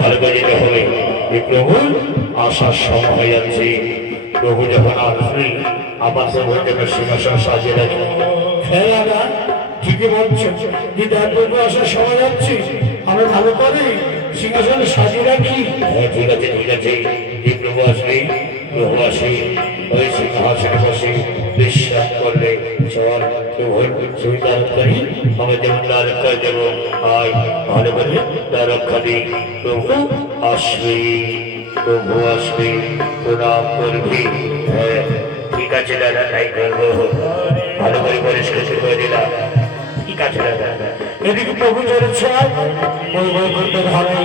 ভালো করে যেতে হবে। এই প্রভুর আসার সময় হয়ে যাচ্ছে। প্রভু যখন আসবে আমার প্রভুর জন্য সিংহাসন সাজিয়ে রাখবে। হ্যাঁ দাদা, ঠিকই বলছেন। দিদা প্রভু আসার সময় যাচ্ছে, আমরা ভালো করে সিংহাসন সাজিয়ে রাখি। হ্যাঁ ঠিক আছে ঠিক আছে। এই প্রভু আসবে, প্রভু আসে ওই সিংহাসনে বসে বিশ্বাস করলে চল প্রভুর সুবিধা করি। আমরা যেমন রক্ষা দেবো আয় ভালো করে রক্ষা দিই। প্রভু আসবে, প্রভু আসবে, প্রণাম করবি। হ্যাঁ ঠিক আছে দাদা, তাই করবো। ভালো করে পরিষ্কার করে দিলাম। ঠিক আছে দাদা। এদিকে প্রভু চলেছে ওই বৈকুণ্ঠ ধারে,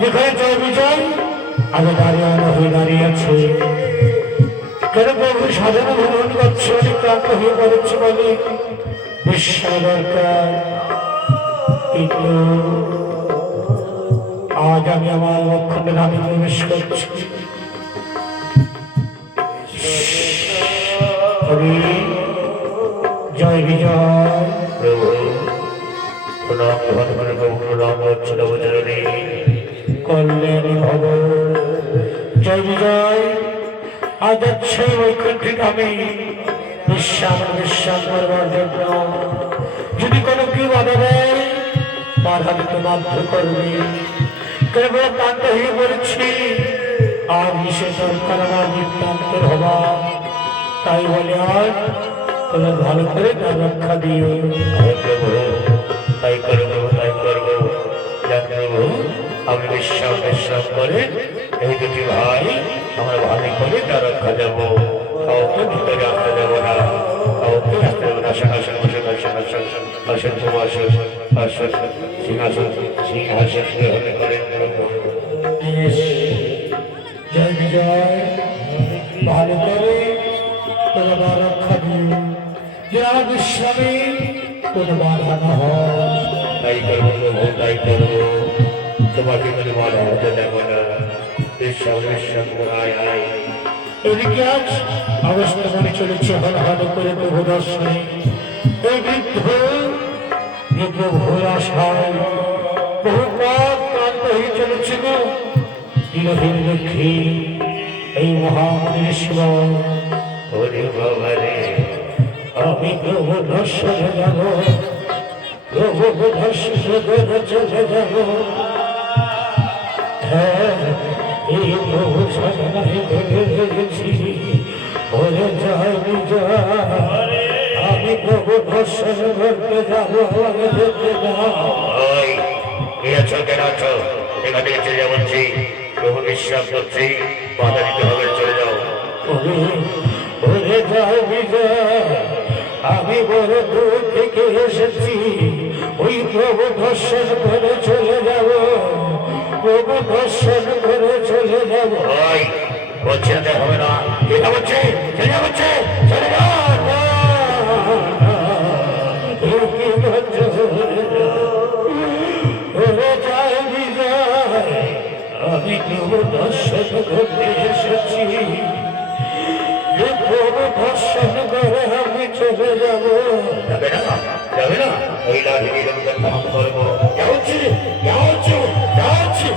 যেখানে জয় বিজয় আগে দাঁড়িয়ে হয়ে দাঁড়িয়ে আছে। কেন প্রভু সাজানো ভ্রমণ করছে, অনেক ক্লান্ত হয়ে পড়েছে বলে বিশ্রাম দরকার। কিন্তু আজ আমি আমার লক্ষণে ধামে প্রবেশ করছি। জয় বিজয়। প্রভু প্রণাম গ্রহণ করে প্রভু প্রণাম হচ্ছে নবচরণে। কল্যাণী ভব। জয় বিজয়। আজ যাচ্ছে বৈকুণ্ঠে ধামে বিশ্রাম করবার জন্য। যদি কোনো কেউ বাধা দেয়, বাধা দিতে বাধ্য করবে। কেবল ক্লান্ত হয়ে পড়েছি, আর সে দরকার আমার নিত্যান্তের হবা। তাই বলে আজ তোমরা ভালো করে তার রক্ষা দিও। প্রভু তাই করবো, তাই করবো। জান প্রভু আমি বিশ্রাম করে এই দুটি ভাই আমরা ভালো করে তার রক্ষা দেবো। কাউকে ভিতরে আসতে দেবো না, কাউকে আসতে দেবো না। সিংহাসন বসে সিংহাসন আসন প্রভু আসন আসন সিংহাসন সিংহাসন গ্রহণ করেন প্রভু। জয় বিজয়। ভালো করে তোমরা রক্ষা দিও, যারা বিশ্রামে কোনো বাধা না হয়। তাই করবো প্রভু, তাই করবো। তোমাকে কোনো বাধা হতে দেবো না। বিশ্রাম আয় আয়। এদিকে আজ অবস্থা মনে চলেছে হল হল করে প্রভু দর্শনে। এই বৃদ্ধ ভোর আশায় বহু পথ ক্লান্ত হয়ে চলেছে গো। দিনহীন লক্ষ্মী এই মহামনীশ্বর ওরে বাবা রে, আমি প্রভু দর্শনে যাব, প্রভু দর্শনে করে চলে যাব। হ্যাঁ এই প্রভু সাধনায় গেছি, ওরে জয় বিজয়। আমি প্রভু দর্শন করতে যাবো, আমাকে যেতে দাও। ওই কে আছো, কেন আছো? এখান থেকে চলে যাবো বলছি। প্রভু বিশ্রাম করছি, বাধা দিতে হবে, চলে যাও। ওরে জয় বিজয়। আমি বড় দূর থেকে এসেছি, ওই প্রভু দর্শন করে চলে যাব, প্রভু দর্শন করে চলে যাব। ওই বলছি না হবে না, যেটা বলছে চলে যাচ্ছে, চলে যাও। আমি প্রভু দর্শন করতে এসেছি, প্রভু দর্শন করে আমি চলে যাব। যাবে না, যাবে না। ওই লাঠি দিয়ে ধাম করবো। যাচ্ছি যাচ্ছি যাচ্ছি।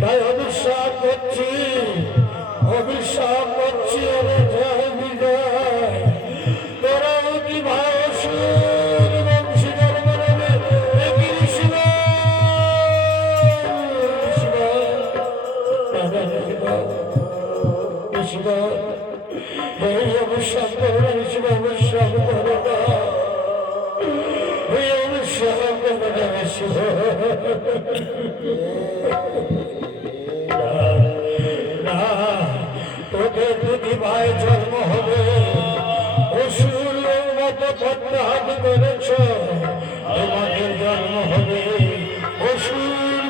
তাই অভিশাপ করছি, অভিশাপ করছি। ওরে জয় বিজয়। তোরা কি ভাই বংশীধর মরণে এই অভিশাপ করো, অভিশাপ করো না, এই অভিশাপ করো না শিব। তোদের দুটি ভাই জন্ম হবে, অসুর মতো প্রত্যাহার করেছ, তোমাদের জন্ম হবে অসুর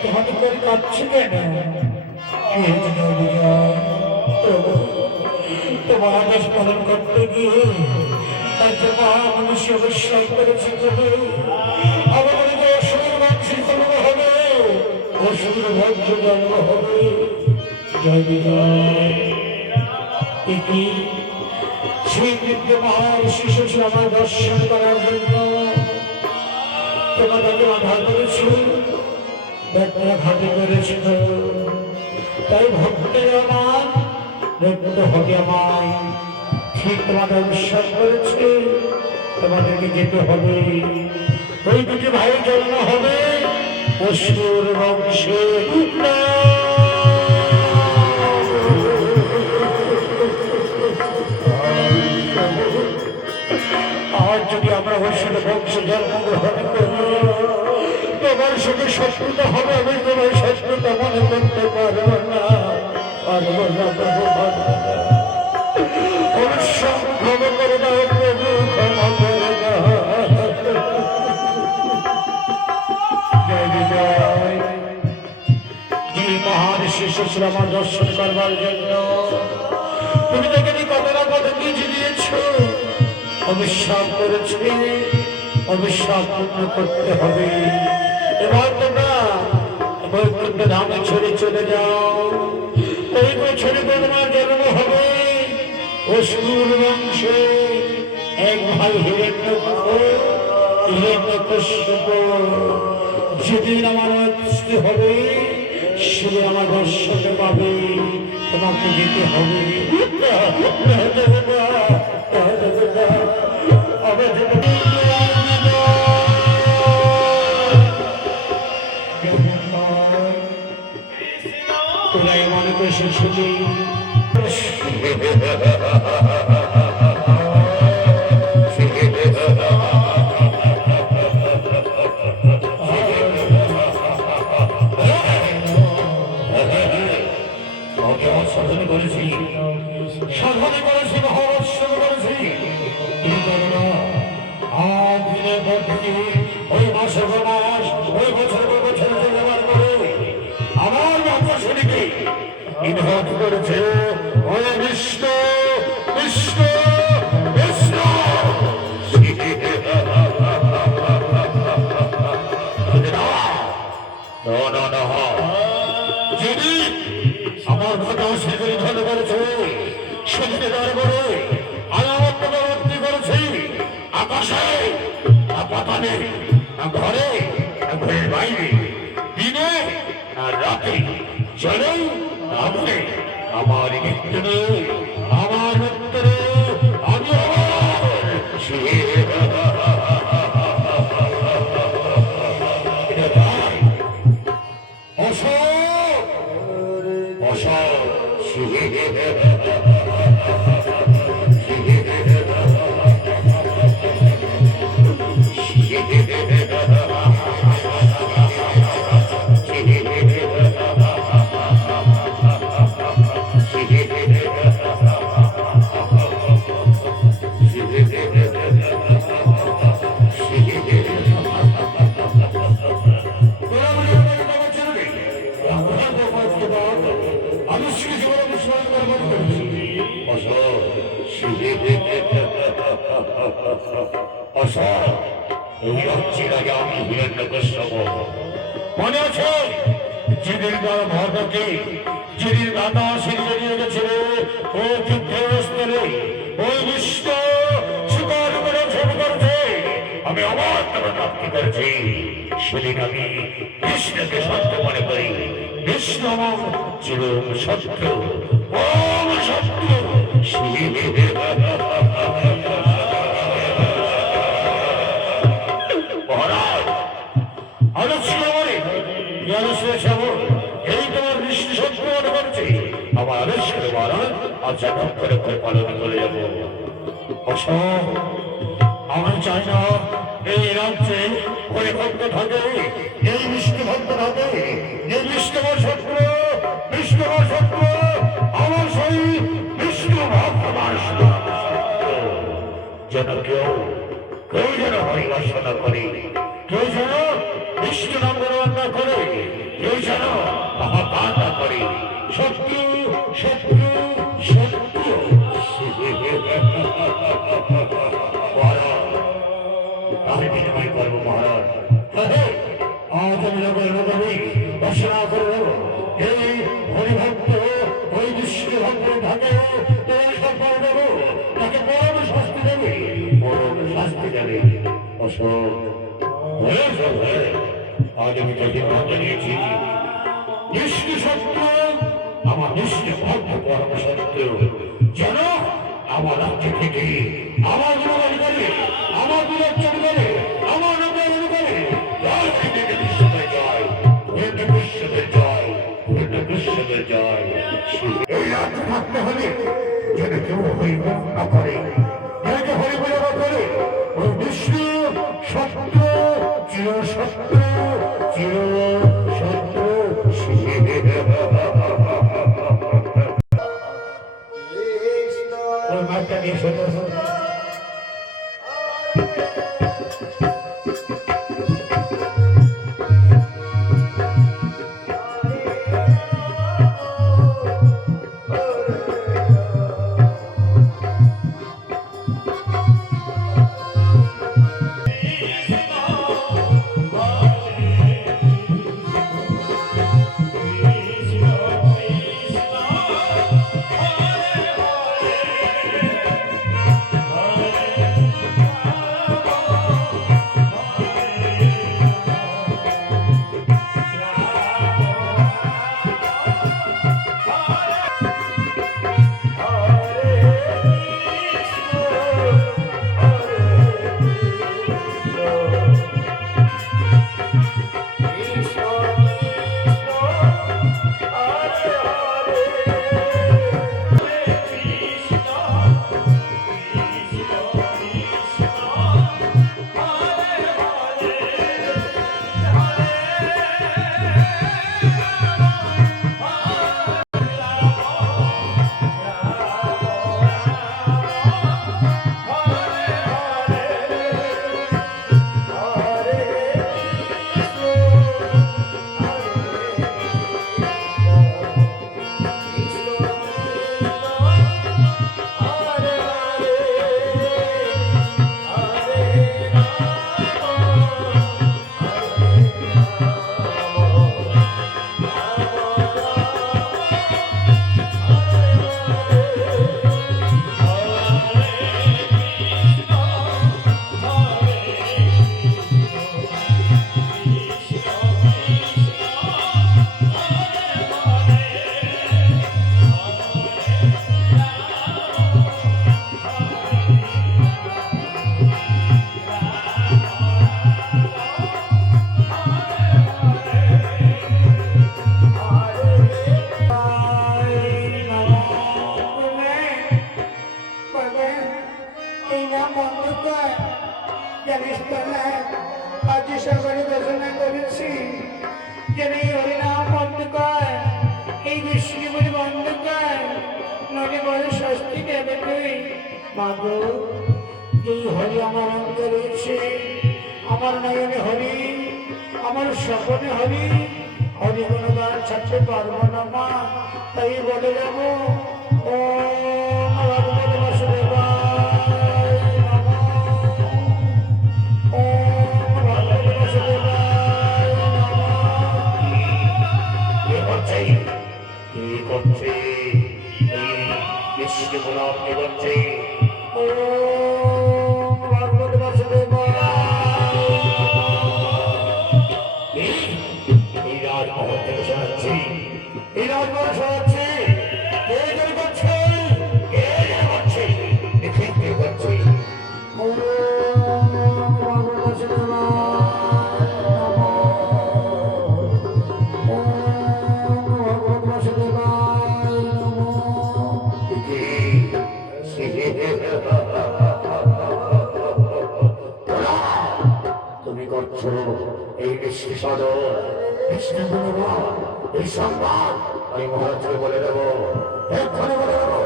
এত হাতে করে কাঁদছে কেন? কি হয়েছে জয় বিজয়? প্রভু, তোমার আদেশ পালন করতে গিয়ে একটা মহা মানুষ অবশ্যই করেছে প্রভু। আমার যে অসুর বংশী জন্ম হবে, অসুর বংশ জন্ম হবে। জয় বিজয়, কি সেই বৃদ্ধ মহান শিশু আমার দর্শন করার জন্য তোমাদেরকে বাধা করেছি, ব্যক্তিরা ঘাটে করেছিল। তাই ভক্তের আমার দেখতে হবে আমায়। ঠিক তোমাদের বিশ্বাস করেছে, তোমাদেরকে যেতে হবে। ওই দুটি ভাই জন্ম হবে অসুর বংশে। আর যদি আমরা অসুর বংশে জন্মগ্রহণ করি, তোমার সঙ্গে শত্রুতা হবে। আমি তোমার শত্রুতা মনে করতে পারবো না, পারবো না, পারবো না। ক্ষমা করে দাও প্রভু, ক্ষমা করে দাও। জয় বিজয়, যে মহান শিশু আমার দর্শন করবার জন্য তুমি তাকে কত না কত কিছু দিয়েছ। অবিশ্বাস করেছি, অবিশ্বাস পূর্ণ করতে হবে। এবার তোমরা বৈকুণ্ঠ ধামে ছেড়ে চলে যাও। ওই বছরে তোমার জন্ম হবে অসুর বংশে। এক ভাই হিরণ্যকশিপ। যেদিন আমার সৃষ্টি হবে, সেদিন আমার দর্শন পাবে। তোমাকে যেতে হবে। তোরাই মনে করে শিশুটি সাধন করেছি, সাধন করেছি, মহাবর্ষণ করেছি। আজ দিনের পর দিন, ওই মাসের পর মাস, ওই বছর পর বছর যাবার পরে আমার বাচ্চা শরীরে ইনভার্ট করেছে ওই বিষ্ণু, বিষ্ণু, বিষ্ণু। যিনি আমার ঘটা সেগুলি ধন করেছে, সেগুলি দরবারে আলামত ভর্তি করেছি। আকাশে, পাতানে, ঘরে, ঘরের বাইরে, দিনে আর রাতে, চলে আপনি আমার মৃত্যু নেই, আমার মৃত্যু নেই। আমি আমি হিরণ্যকশ্যপ। মনে আছে যেদিন তার ভগকে, যেদিন দাদা সিরিয়ে নিয়ে গেছিল ও যুদ্ধস্থলে, ওই বিশ্ব শিকার করে ছোট করেছে, আমি আমার তারা প্রাপ্তি করেছি। সেদিন আমি কৃষ্ণকে সত্য মনে করি। কৃষ্ণ আমার চিরম সত্য, ওম সত্য। মহারাজ আলোচনা করে এই তোমার দৃষ্টি সত্য মনে করছি। আমার আলোচনা মহারাজ আচ্ছা করে পালন করে যাব। অসম, আমি চাই না এই রাজ্যে হরিভক্ত থাকে, এই বিষ্ণু ভক্ত থাকে, এই বিষ্ণু শত্রু, বিষ্ণু শত্রু, আমার সেই বিষ্ণু ভক্ত যেন কেউ যেন হরিবাসনা করে, কেউ যেন বিষ্ণু নাম গ্রহণ না করে, কেউ আমার রাজ্যে থেকে আমার গুণগান করে, আমার বিরোধন করে, আমার নামে করে জয় শ্রীকৃষ্ণ বিশ্বদের জয়, কৃষ্ণ বিশ্বদের জয়, কৃষ্ণ বিশ্বদের জয়। এই রাজ্য থাকতে হলে যেন কেউ হইব না করে, যেন হরি বলে করে ওই বিষ্ণু সত্য চির সত্য চির সত্য। ওই মাঠটা নিয়ে সত্য জানিস তো না, আজ সকালে ঘোষণা করেছি যেন এই হরিনাম বন্ধ কর, এই বিষ্ণুপুরি বন্ধ কর, নদী বলে ষষ্ঠী দেবে তুই। মাগো, এই হরি আমার অন্তরে রয়েছে, আমার নয়নে হরি, আমার স্বপনে হরি, হরি কোনো গান ছাড়তে পারবো না মা, তাই বলে যাবো ও ভগবত বাসুদেবায় নমঃ, ওম ভগবত বাসুদেবায় নমঃ। কে করছে? কে করছে? বিষ্ণু প্রণাম কে করছে? ওম ভগবত বাসুদেবায়। এই রাজমহল থেকে শোনাচ্ছি, এই রাজমহল শোনাচ্ছে, কে করে করছে? কে করছে? দেখে কে করছে? ওম ভগবত বাসুদেবায় নমঃ, ওম ভগবত বাসুদেবায় নমঃ। তুমি করছো এই বিশ্ব সদর বিষ্ণু গুণগান, এই সংবাদ আমি মহারাজকে বলে দেবো, এক্ষণে বলে দেবো,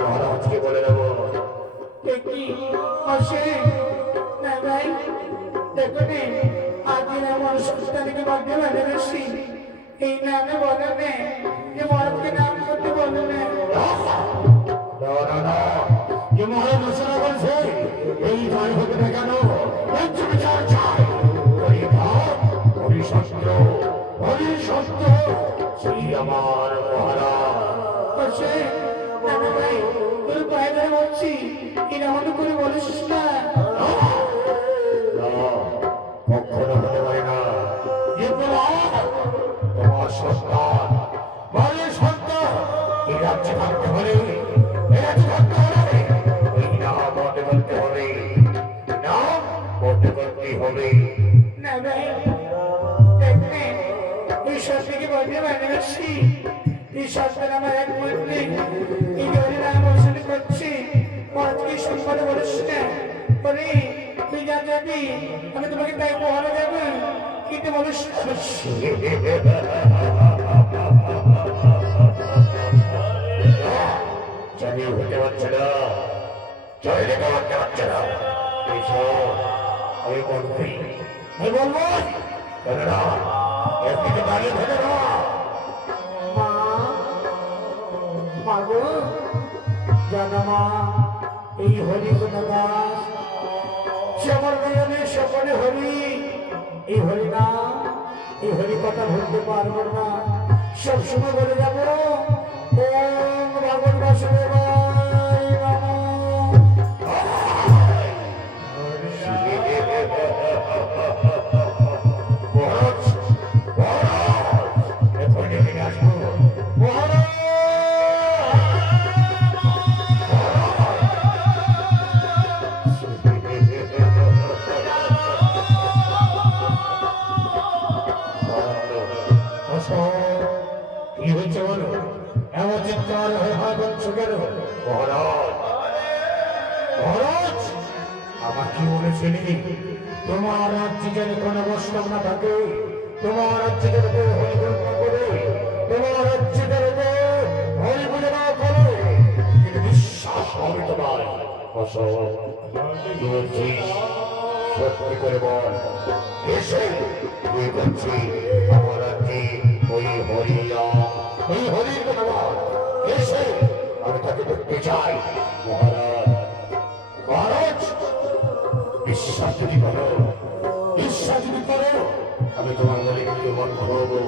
মহারাজকে বলে দেবো। দেখি বসে না ভাই, দেখুন আজ আমার সন্তানকে ভাগ্যে ভালোবাসি, এই নামে বলে নে যে মহারাজকে নাম করতে বলে নে। যে মহারাজ ঘোষণা করেছে এই জয় হতে না কেন রাজ্য বিচার চাই, হরি ভাব হরি সত্য, হরি সত্য শ্রী আমার মহারাজ। বসে না ভাই, তোর পায়ে ধরে বলছি এরকম করে বলিস না। কখনো হতে পারে না, যে তোমার সন্তান বলে সত্য, এই রাজ্যে থাকতে হলে এই রাজ্যে থাকতে হলে হরিকে ভালোবাসি, এই সন্তান আমার এক মধ্যে এই হরিনাম বর্ষণ করছি। আজকে সম্মান বলিস না, বলি তুই যা যাবি আমি তোমাকে তাই পহারা দেবো, কিন্তু বলিস জানিয়ে হতে পারছে না, জয় রেখে হতে পারছে না। আমি বলবই, আমি বলবো কেন না এর থেকে দাঁড়িয়ে থাকে না। মা, মা গো, জানো মা এই হরি কোন দাস, সে আমার নয়নে সকলে হরি। এই হরি না, এই হরি কথা ভুলতে পারবো না, সবসময় বলে যাবো ওম ভগবান বাসুদেবায় নমঃ। মহারাজ, মহারাজ, এখন এখানে আসবো। মহারাজ, কি হয়েছে বলো? এমন চিৎকার হয়ে হয় বলছো কেন? মহারাজ, মহারাজ, আমার কি বলেছিলি? তোমার রাজ্যে যেন কোনো বৈষ্ণব না থাকে, তোমার রাজ্যে যেন কেউ হরিগুণ না করে, তোমার রাজ্যে যেন কেউ হরিগুণ না করে, কিন্তু বিশ্বাস হবে তোমার। অসৎ, কি বলছিস? সত্যি করে বল। এসে তুই বলছি আমার রাজ্যে ওই হরিনাম, এই হরির কথা বল। এসে আমি তাকে দেখতে চাই। মহারাজ, মহারাজ, বিশ্বাস যদি করো, বিশ্বাস যদি করো, আমি তোমার বলে কিন্তু বন্ধ হবো।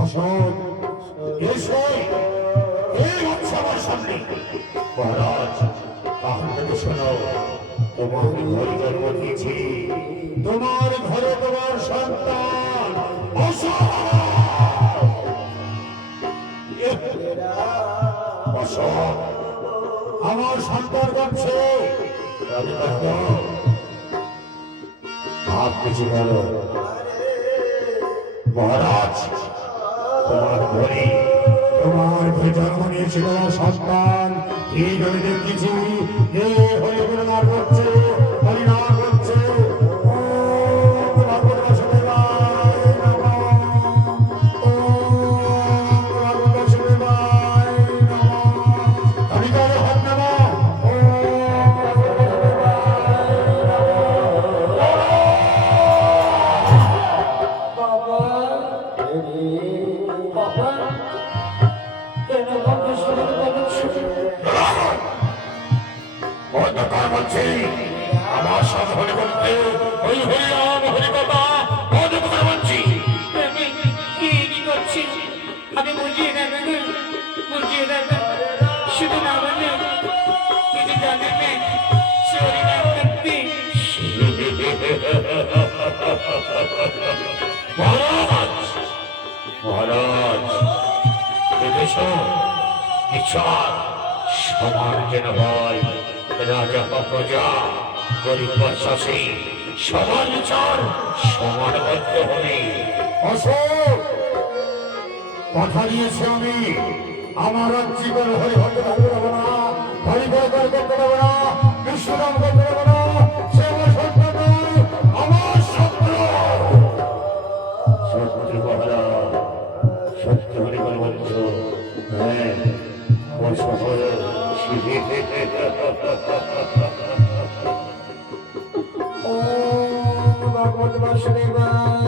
অসৎ, এসো, এই হচ্ছে আমার সামনে। মহারাজ, তাহলে শোনো, তোমার ঘরে জন্ম দিয়েছি। তোমার ঘরে তোমার সন্তান অসৎ। অসৎ, আমার সন্তান করছে রাজপাত্র, হাত পিছু বলো। মহারাজ, তোমার ঘরে জন্ম নিয়েছিল আমার সন্তান, এই জমি দেখেছি এ হরিগুণার করছে, হরিনাম করছে। ওম ভগবান বাসুদেবায় নমঃ, ওম ভগবান বাসুদেবায় নমঃ। আমি তো হাত নামা, ওম ভগবান বাসুদেবায় নমঃ। বাবা, কেন বন্ধ শুরু করেছো? অন্ধকার বলছি আমার সাথে হরি বলতে ওই হরিনাম হরিকথা অন্ধকার বলছি। কি করছি আমি বুঝিয়ে দেবেন, বুঝিয়ে দেবেন, শুধু না বলে কিছু জানেন না, সরি না করতে। মহারাজ, মহারাজ, দেখেছ বিচার সমান যেন হয়, রাজা বা প্রজা, গরিব বা শাসী, সমান বিচার সমান করতে হবে। অশোক, কথা দিয়েছি আমি আমার জীবন হরি হতে থাকতে দেবো না, হরি করতে দেবো না, বিষ্ণুরাম করতে দেবো না। সে আমার সন্তান নয়, আমার শত্রু। সত্যি মহারাজ, সত্য হরি বলে বলছ। হ্যাঁ, বর্ষা হলো ওম ভগবান বাসুদেবায়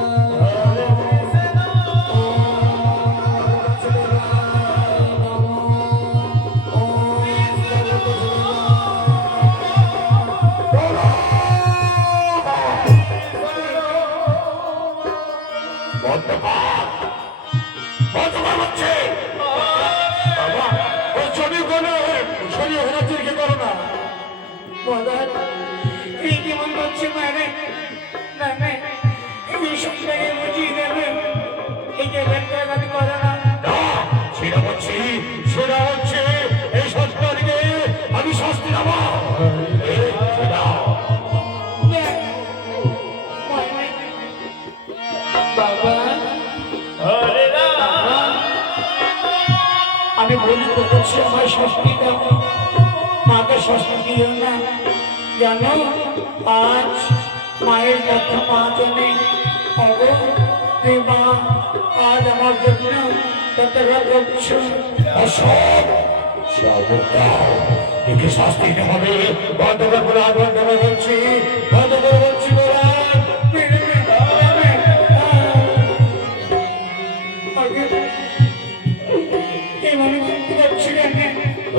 জানো আজ মায়ের কথা মা জানে অগো এই মা আজ আমার জন্য কতটা করছো অসব সবটাও একে শাস্তি দিতে হবে। বন্ধ করে বলা, বন্ধ করে বলছি, বন্ধ করে বলছি বলা। এই মানুষ করছিলেন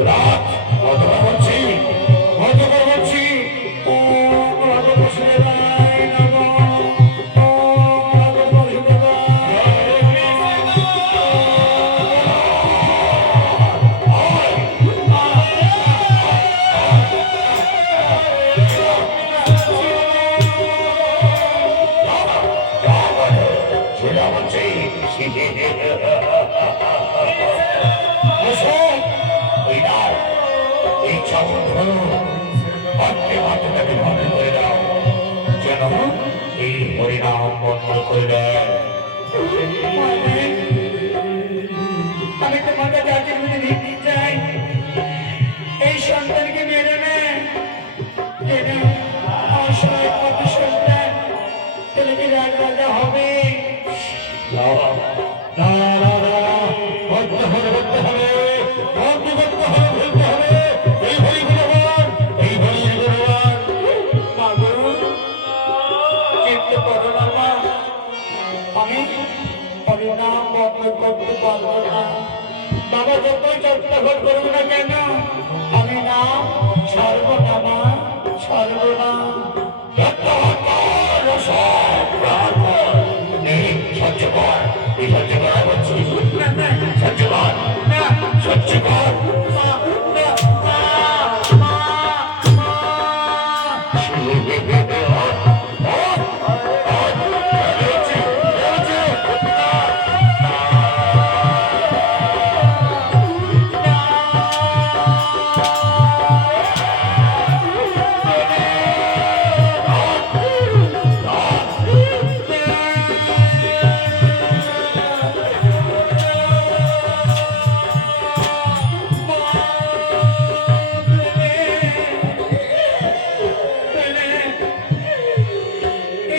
রাত বন্ধ করে বলছি, বন্ধ করে বলছি। ও রাধা বসুদেবায় নমঃ ও রাধা সেটা বলছি ওই দাও, এই চাউল ধরো, হাতে হাতে তাকে ভালো করে দাও, যেন এই হরিনাম বন্ধ করে দেয়। আমি তোমার কাছে আজকের মধ্যে ভিত্তি চাই এই সন্তানকে মেরে নে যেন আমার সময় কত সন্তান ছেলেকে রাজা হবে না না না না, বন্ধ হবে, বন্ধ হবে, বন্ধ করতে হবে, বলতে হবে। এই হরি ভগবান, এই হরি ভগবান। মাগো চিন্তা করো না মা আমি হরিনাম বন্ধ করতে পারবো না বাবা যতই চেষ্টা করবো না কেন আমি নাম ছাড়বো না মা ছাড়বো না সহ্য কর, এই সহ্য করা বলছি, সহ্য কর, সহ্য কর।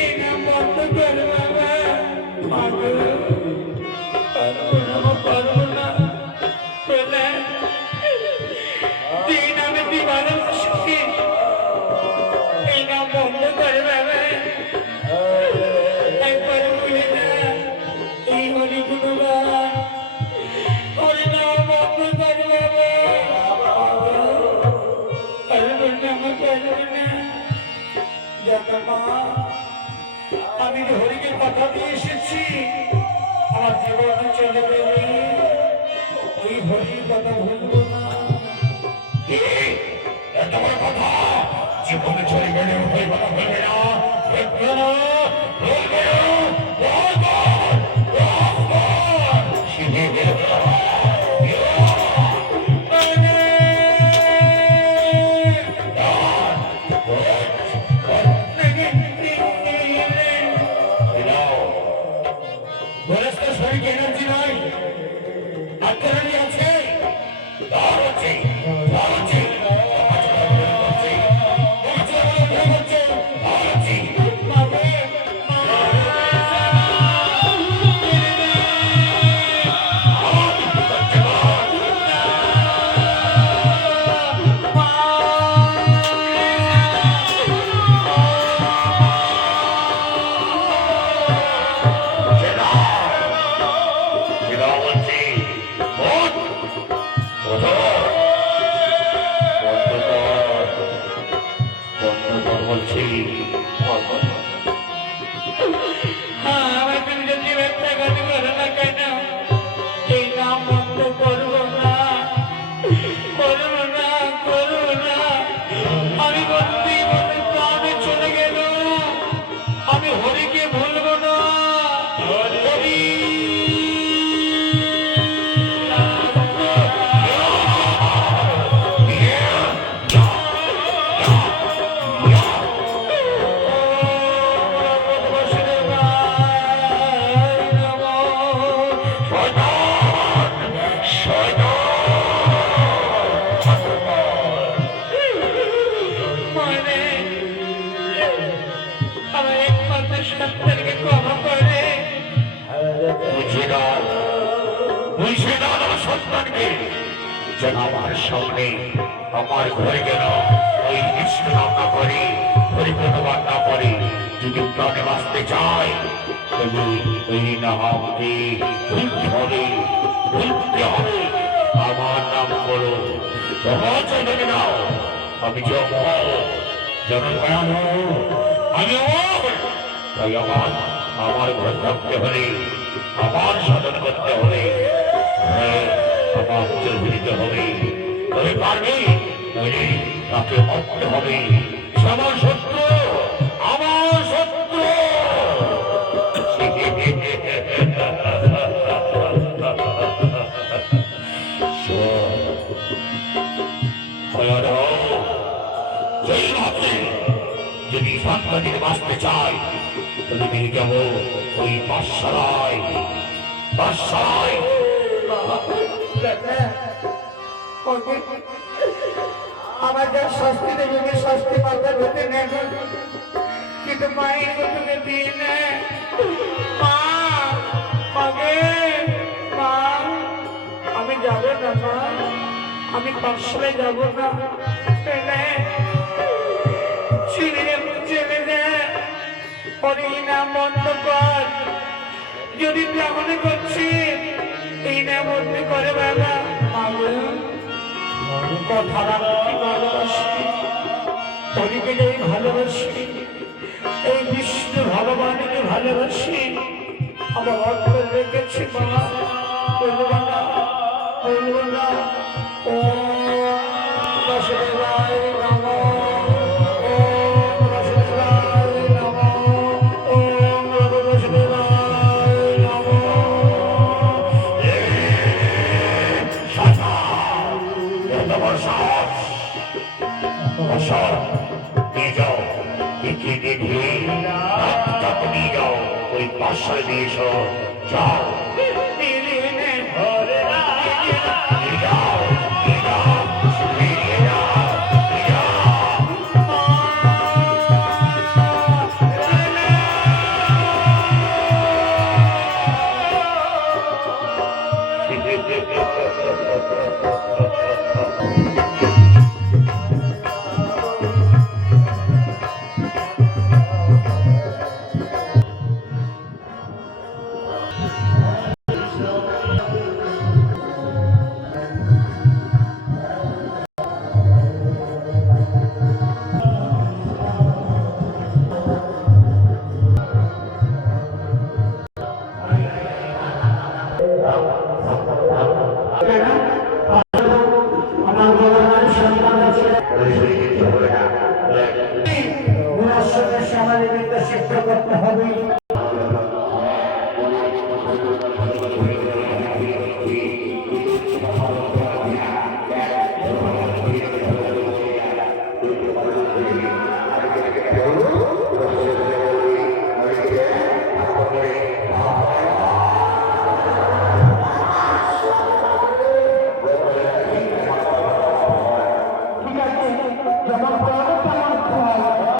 এই নাম বন্ধ করে বাবা মাগো পারবো না পেলে দিন আমি তুই ভালোবাসি এই নাম বন্ধ করে বাবা একবার বলি না এই হরি গুণগান হরি নাম বন্ধ করে বাবা পারবো না আমার পারবো না যাতে মা আমি যে হরিকে কথা দিয়ে এসেছি আমার জীবনে চলে গেলে ওই হরির কথা ভুলবো না এত বড় কথা জীবনে চলে গেলে হরি কথা বলবে না, বলবে না, বলবে না, বলবে শরীর এনার্জি নাই, আত্মরানি আছে, দাঁড় আছে, দাঁড় আছে, দাঁড় আছে, দাঁড় আছে, যেন আমার সামনে আমার ঘরে যেন ওই কৃষ্ণ নাম না করে হরিপ্রতবাদ না করে যদি প্রাণে বাঁচতে চায় তবে ওই নামকে ভুলতে হবে ভুলতে হবে। আমার নাম করো সহজ ধরে নাও। আমি যে অমর জনগণ আমি অমর, তাই আমার ঘর থাকতে হলে আমার সাধন করতে হবে, হ্যাঁ আমার চলতে হবে। তবে পারবে নইলে তাকে মরতে হবে। সে আমার শত্রু, আমার শত্রু। যদি সন্তানের বাঁচতে চাই তবে নিয়ে যাব ওই পাঠশালায় পাঠশালায়। আমার যা শাস্তি দেবে শাস্তি মাথার হতে নেই, কিন্তু মায়ের তোকে দিয়ে নেয়। মা মাগে মা, আমি যাব না মা, আমি পাঠশালায় যাব না। ছেলে দেয় এই নাম বন্ধ কর। যদি মনে করছি এই নাম বন্ধ করে বাবা। কথা ভালোবাসি, হরিকে যেই ভালোবাসি, এই বিষ্ণু ভগবানকে ভালোবাসি, আমার অন্তর রেখেছি মা। বলবো না বলবো না। ও বাসুদেবায় নমঃ, ওম বাসুদেবায় নমঃ, ওম বাসুদেবায় নমঃ। নিয়ে যাও একে নিয়ে নিয়ে যাও ওই পাঠশালায় নিয়ে এসো। যাও শিক্ষা করতে হবে। ঠিক আছে,